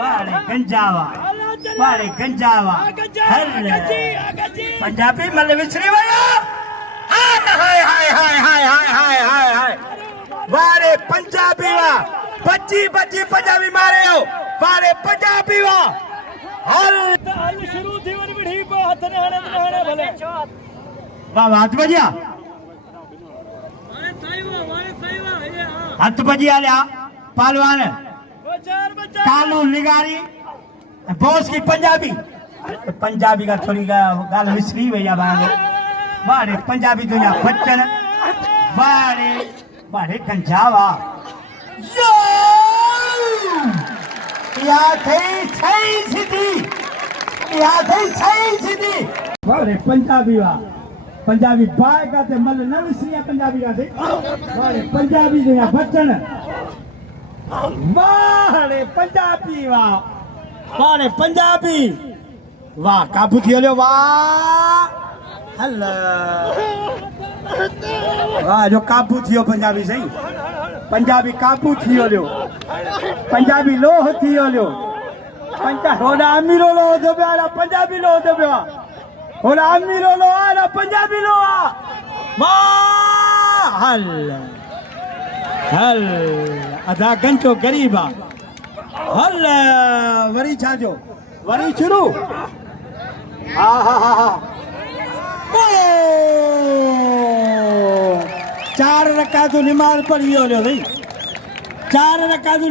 वाड़े गंजावा वाड़े गंजावा पंजाबी मतलब विसरी वयो हाय हाय हाय हाय हाय हाय हाय हाय हाय वाड़े पंजाबी वा बच्ची बच्ची पंजाबी मारे हो वाड़े पंजाबी वा हल शुरू थी वन बढ़ी को हाथ ने हाने भले वाह हाथ बजिया हाथ बजिया लिया पहलवान कालू निगारी बॉस की पंजाबी का थोड़ी गाल विसरी भैया बागे वाड़े पंजाबी दुनिया बच्चन वाड़े वाड़े गंजावा यो या थई सही सीधी वाड़े पंजाबी वा पंजाबी बाय का ते मल न विसरिया पंजाबी का थे वाड़े पंजाबी दुनिया बच्चन वाड़े पंजाबी वाह वाड़े पंजाबी वाह काबू थी हलो वाह हलो वाह जो काबू थियो पंजाबी सही पंजाबी काबू थी हलो पंजाबी लोह थी हलो होड़ा अमीरो लोह दो प्यारा पंजाबी लोह दो प्यारा होड़ा अमीरो लोह आला पंजाबी लोह वाह हल हल आधा घंटो गरीबा हल वरी छाजो वरी शुरू हा हा हा हा ओ 4 रकातूं निमाज़ पढ़ी वियो भाई 4 रकातूं